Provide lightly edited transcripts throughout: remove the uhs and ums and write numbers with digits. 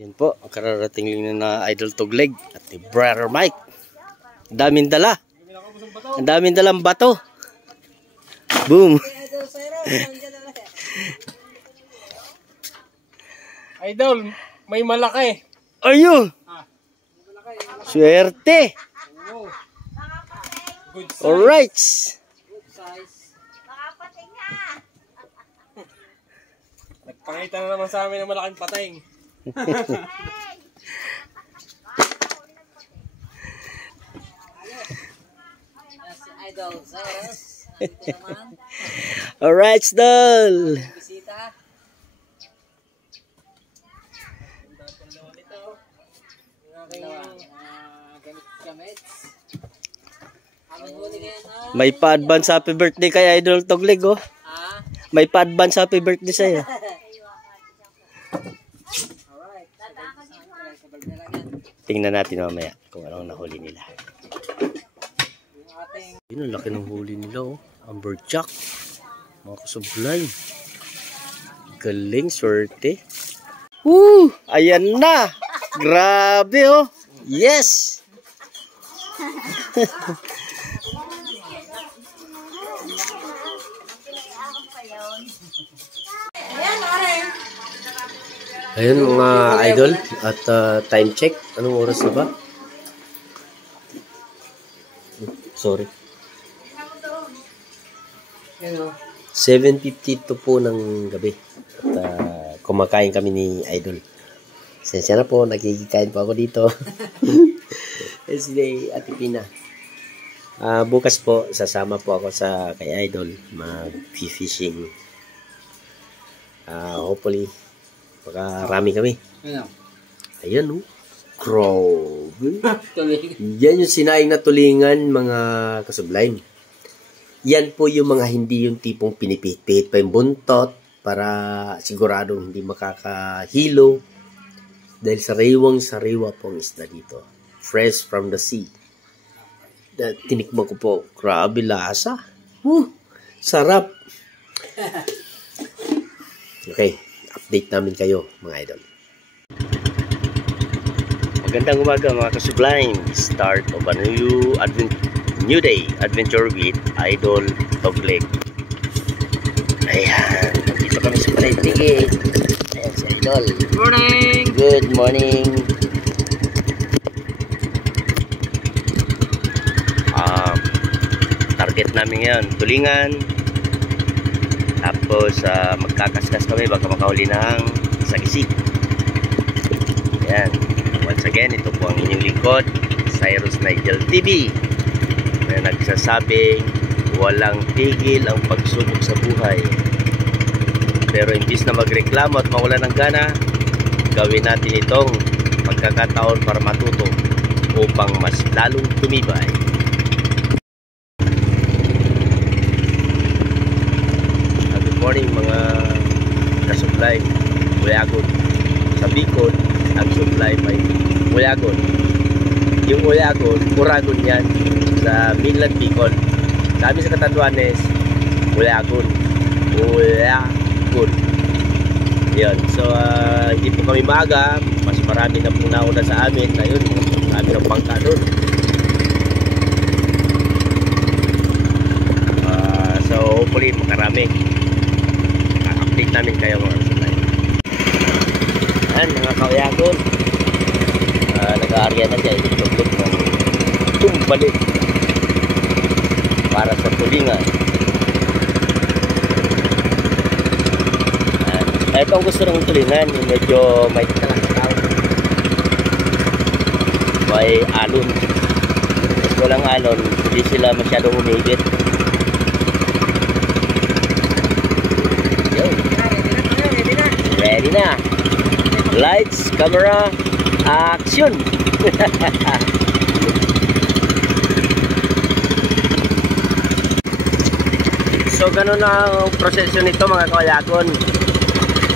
Yan po, ang kararating lang na Idol Tugleg at ni Brother Mike. Ang daming dala. Ang daming dalang bato. Boom. Idol, may malaki. Ayun. Swerte. Alright. Nagpangita na naman sa amin ng malaking pateng. Idol, Alright, Dol. bisita. May pa-advance happy birthday kay Idol Tugleg, oh. May pa-advance happy birthday sa'yo. Tingnan natin mamaya kung anong nahuli nila. Yun, ang laki ng huli nila, oh. Amberjack. Mga kasublay. Galing, swerte. Woo! Ayan na! Grabe, oh! Yes! Ayun mga idol at time check. Anong oras na ba? Sorry. 7:52 po ng gabi. At kumakain kami ni Idol. Sensya na po, nakikikain po ako dito. Si Ate Pina. Bukas po, sasama po ako sa kay Idol. Mag-fishing. Hopefully, makarami kami. Ayan, oh. Grabe. Yan yung sinaing na tulingan, mga kasublime. Yan po yung mga hindi yung tipong pinipit-pit pa yung buntot para siguradong hindi makakahilo. Dahil sariwang-sariwa po ang isda dito. Fresh from the sea. Tinikman ko po. Grabe lasa. Sarap. Okay. Update namin kayo, mga idol. Magandang umaga, mga kasublime. Start of a new day adventure with Idol Tugleg. Ayan. Nandito kami sa Palenque. Ayan si Idol. Good morning! Good morning. Target namin ngayon, tulingan. Tapos magkakaskas kami baka makahuli ng sagisig. Ayan. Once again, ito po ang inyong lingkod, Cyrus Nigel TV, na nagsasabing walang tigil ang pagsubok sa buhay. Pero imbis na magreklamo at mawala ng gana, gawin natin itong pagkakataon para matuto upang mas lalong tumibay. Good morning mga kasublay, Uyagon. Sa Bicol, ang supply may Uyagon. Yung Uyagon, Uragon yan sa mainland Bicol. Kami sa Catanduanes, Uyagon. Uyagon. Yan. So, hindi po kami maaga. Mas marami na po nauna sa amin. Ayun, marami ng bangka doon. So, hopefully, makarami. Update namin kayo mga supply. Ayan, mga kauyagon. Nag-aarya na siya. Itutuglog ng tumbalik para sa tulingan. Ito ang gusto ng tulingan, yung medyo may talang-talang, may alon. If walang alon, hindi sila masyadong humigit. Yun. Ready na. Lights, camera, action. So ganun na ang proseso nito mga kawayagon.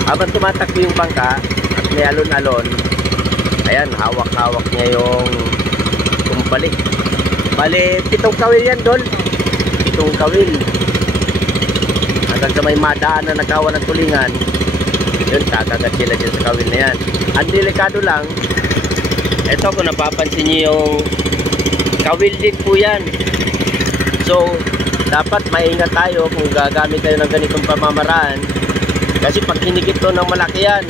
Habang tumatakbo yung bangka at may alon-alon, ayan, hawak-hawak niya yung kumpalik. Bali, 7 kawil yan, Dol. 7 kawil. Hanggang sa may madaan na nakawan ng tulingan, yun, kakagat sila dyan sa kawil na yan. Ang delikado lang, ito kung napapansin niyo yung kawil din po yan. So, dapat maingat tayo kung gagamit tayo ng ganitong pamamaraan. Kasi pag hinikit to ng malaki yan,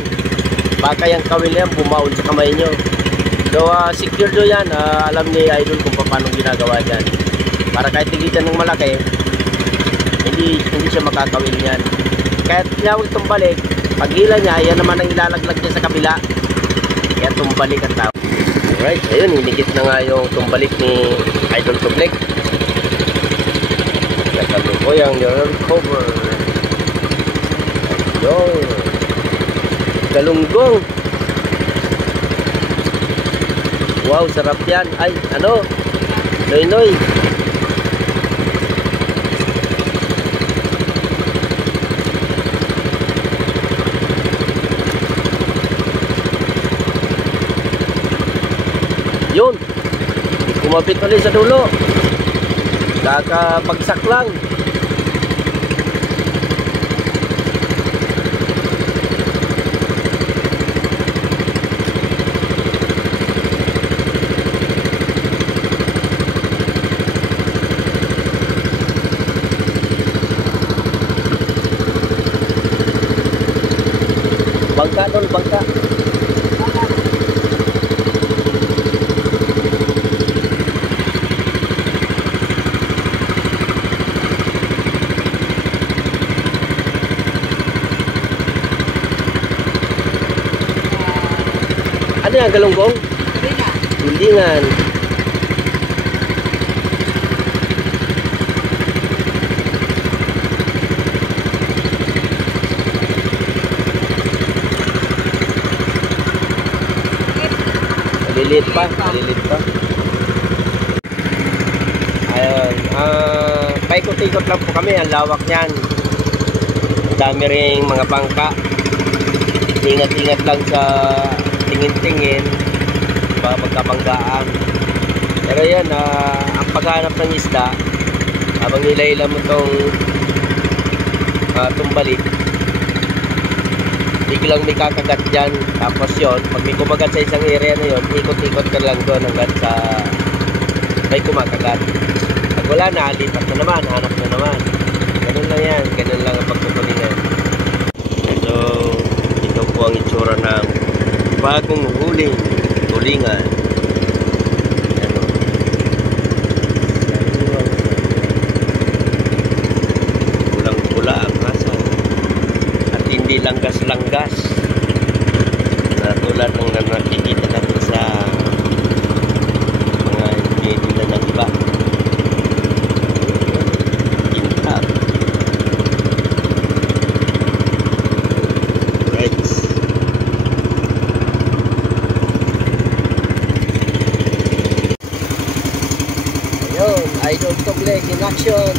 baka yung kawil yan bumaon sa kamay nyo. So, secure do yan. Alam ni Idol kung paano ginagawa dyan. Para kahit higitan ng malaki, hindi siya makakawil yan. Kahit tinawag tumbalik, pag hila niya, yan naman ang ilalaglag niya sa kabila. Kaya tumbalik ang tao. Alright, ayun, hinikit na nga yung tumbalik ni Idol Tublek. Kasalukuyang cover. Ayun. Galunggong. Wow, sarap yan. Ay, ano? Noy-noy. Yun. Kumapit ulit sa dulo. Kakapagsak lang. Bangka doon, bangka. Ano yan, galunggong? Tulingan. Malilit pa, malilit pa. Ayun, paikot-ikot lang po kami, ang lawak niyan. Ang dami ring mga bangka. Ingat-ingat lang sa tingin-tingin, baka magkabanggaan. Pero yan, ang paghanap ng isda, habang nilailan mo itong tumbalik, biglang may kakagat dyan. Tapos yun, pag may kumagat sa isang area na yun, ikot-ikot ka lang doon hanggang sa may kumakagat. Pag wala na, lipat na naman, hanap na naman. Ganun lang yan, ganun lang ang pagtutulingan. So, ito po ang itsura ng bagong huling tulingan. Ano? Pulang-pula ang asal. At hindi langgas-langgas. Na tulad ng nakikita natin sa mga hindi ng iba. Kintab. Right. Ayun, Idol Tublek in action.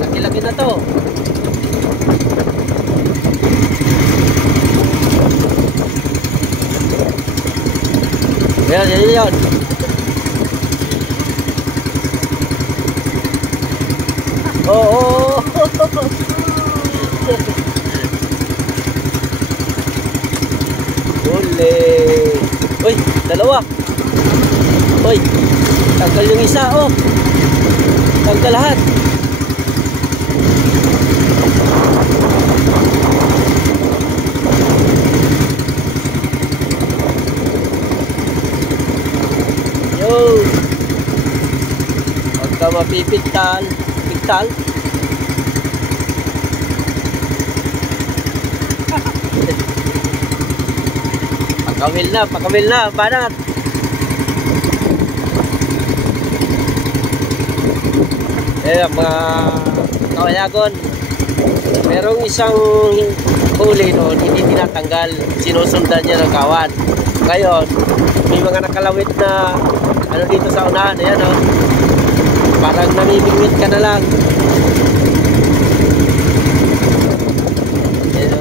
Laki-laki na to. Yan. Oh. Uli. Uy, dalawa. Uy, tanggal yung isa, oh. Tanggal lahat. Yo. Pagka mapipigtal, pigtal. Pakawil na, banat. Mga kawayagon, merong isang huli noon, hindi tinatanggal. Sinusundan niya ng kawat. Ngayon, may mga nakalawit na ano dito sa unahan. Ayan o. Parang namimingwit ka na lang.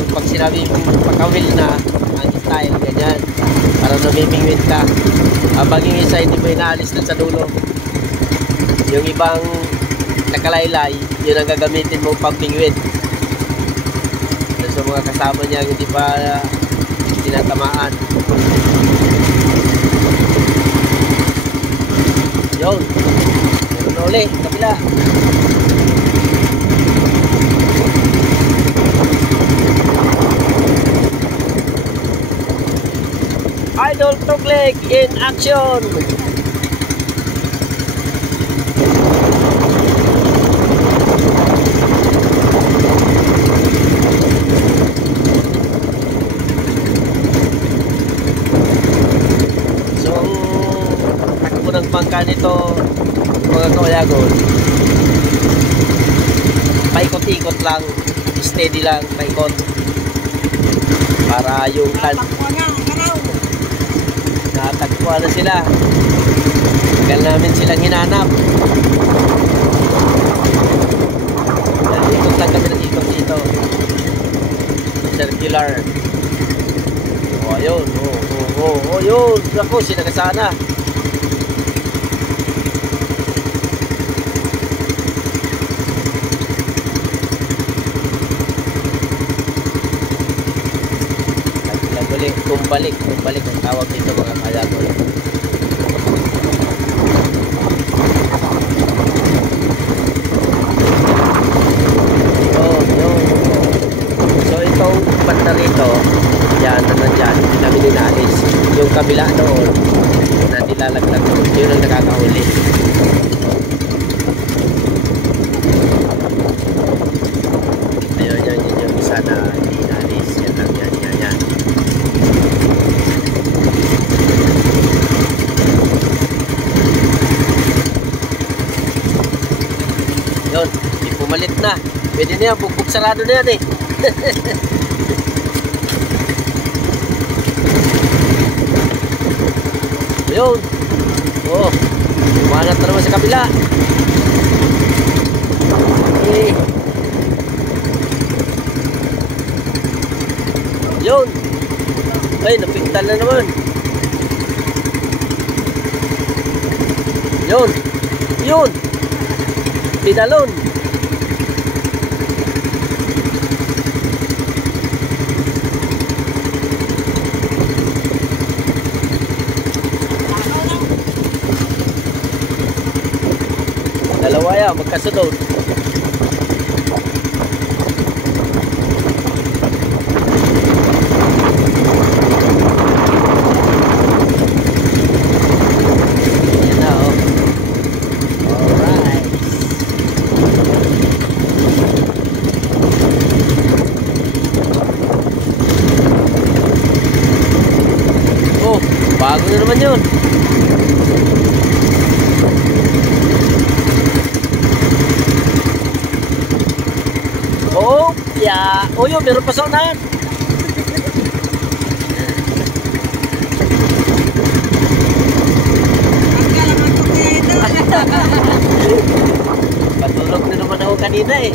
Pag sinabi pakawil na, ang style, ganyan. Parang namimingwit ka. Habang yung isa, hindi mo inaalis na sa dulo. Yung ibang nakalaylay, yun ang gagamitin mong pampingwit. So mga kasama niya hindi pa tinatamaan. Yun. Meron na uli. Kabila. Idol Tugleg in action. Ng bangka nito mga kawayagon, paikot-ikot lang, steady lang, paikot para yung natagpuan na sila. Tagal namin silang hinanap. Ikot lang kami ng ikot dito, circular. O ayun, yun, ako sinagasana. Kumbalik ang tawag dito mga kayagon. So itong banda rito, yan na nandyan, hindi namin inaalis. Yung kabila doon, na nilalaglag doon, yun ang nakakahuli. Ayun, yung isa na hindi inaalis. Yan lang yan. Yun, di pumalit na. Pwede na yan, bugbog sarado na yan eh. Yun. Oh, umanat na naman sa kabila. Okay. Yun. Ay, napintal na naman. Yun. Pinalon. Dalawa yan, magkasunod. Bago na naman yun. Oh, yeah. Oh, yun, meron pa sa unahan. Patulog na naman ako kanina eh.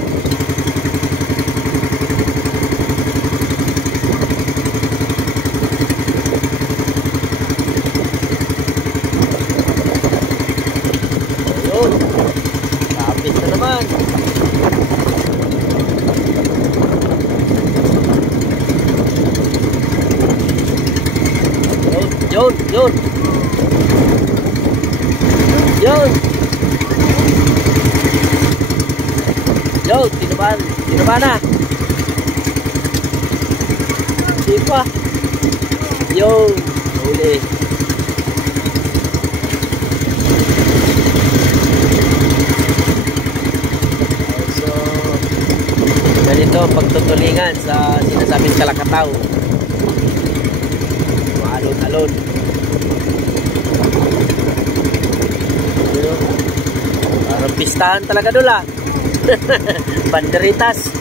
Kapit na naman. Yun. Yun, tinuban na. Di pa. Yun, huli. So, ganito pagtutulingan sa sinasabing Kalakataw. Maalon-alon. Parang pistahan talaga doon ah. Banderitas.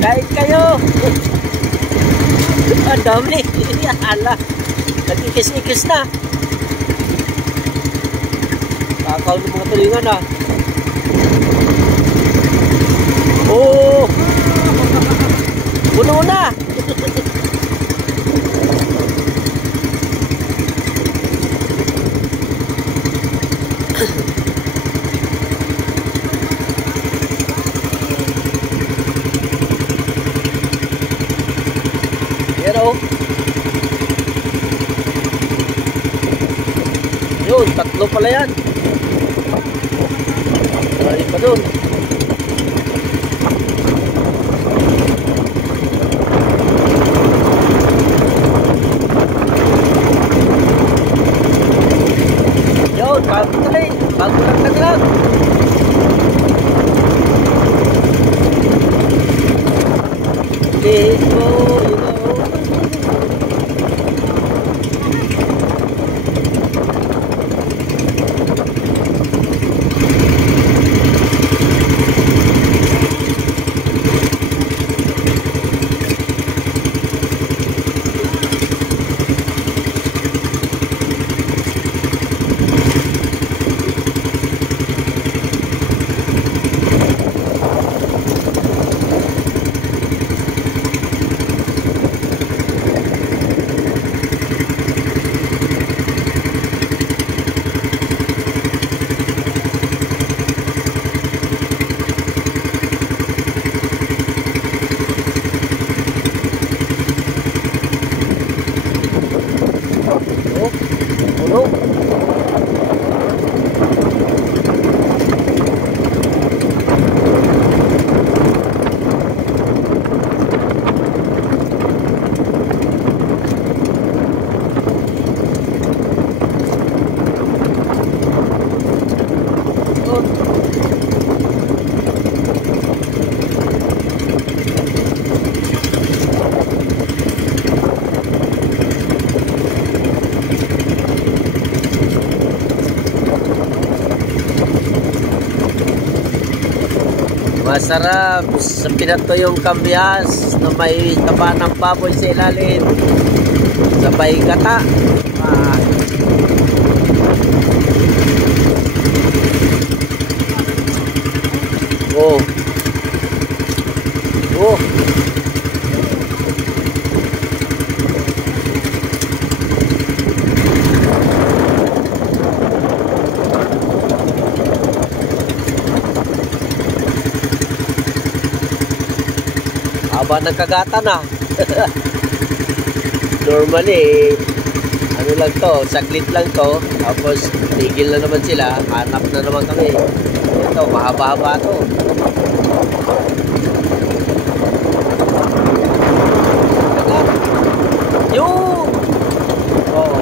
Kain kayo. Ang dami. Ala. Nagkikis-ikis na. Kakaw ng mga tulingan na. Oh! Puno na! Pero yun, tatlo pala yan. Marami pa doon. Yun, bago tuloy. Bago lang. Lihin mo, masarap sa pinatuyong kambyas na may taba ng baboy sa ilalim. Sabay gata. Oh. Oh. Haba ng kagatan na. Normally, ano lang to, saglit lang to. Tapos, tigil na naman sila. Hanap na naman kami. Ito, mahaba-haba to. Yun! Oh.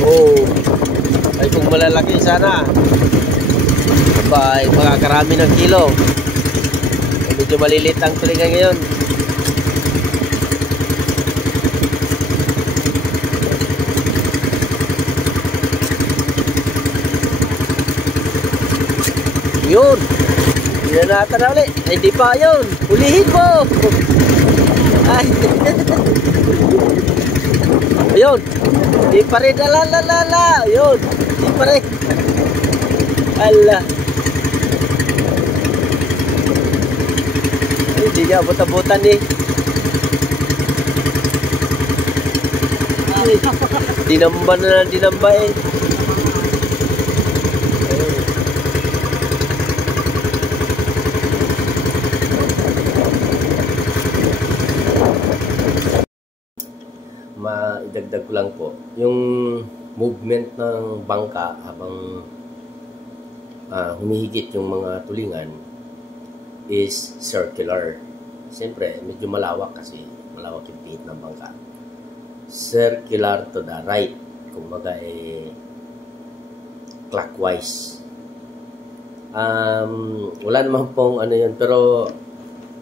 Oh, ay kung malalaki sana. Ay makakarami ng kilo. Medyo malilit ang tulingan ngayon. Yun. Hindi na natin na ulit. Ay di pa yun. Ulihin mo. Ay. Ayun. Di pa rin, la. Yun, di pa rin. Ala. Ay, di nga, buta-butan eh. Ay, dinamba na dinamba eh. Maidagdag ko lang po yung movement ng bangka habang humihigit yung mga tulingan is circular. Siyempre medyo malawak kasi malawak yung pihit ng bangka. Circular to the right, kumbaga clockwise. Wala naman pong ano yun, pero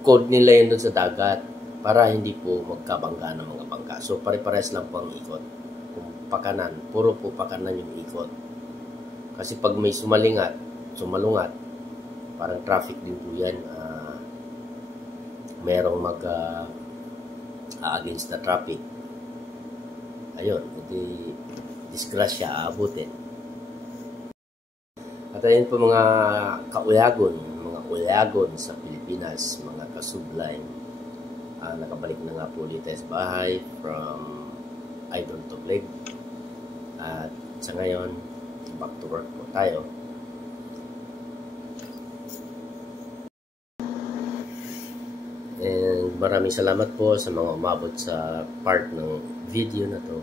code nila yun doon sa dagat para hindi po magkabangga ng mga bangka. So, pare-pares lang po ang ikot. Kung pakanan, puro po pakanan yung ikot. Kasi pag may sumalungat, parang traffic din po yan. Merong against the traffic. Ayun, hindi disgrasya aabutin. At ayun po mga kauyagon sa Pilipinas, mga kasublime. Nakabalik na nga po ulit sa bahay from Idol to Blade. At sa ngayon, back to work po tayo. And maraming salamat po sa mga umabot sa part ng video na to.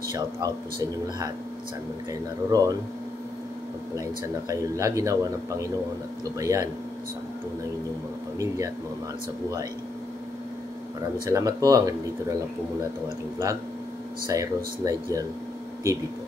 Shout out po sa inyong lahat. Saan man kayo naroon, magpalain sana kayo lagi nawa ng Panginoon at gabayan sa po ng inyong mga pamilya at mga mahal sa buhay. Maraming salamat po. Hanggang dito na lang po muna itong ating vlog. Cyrus Nigel TV po.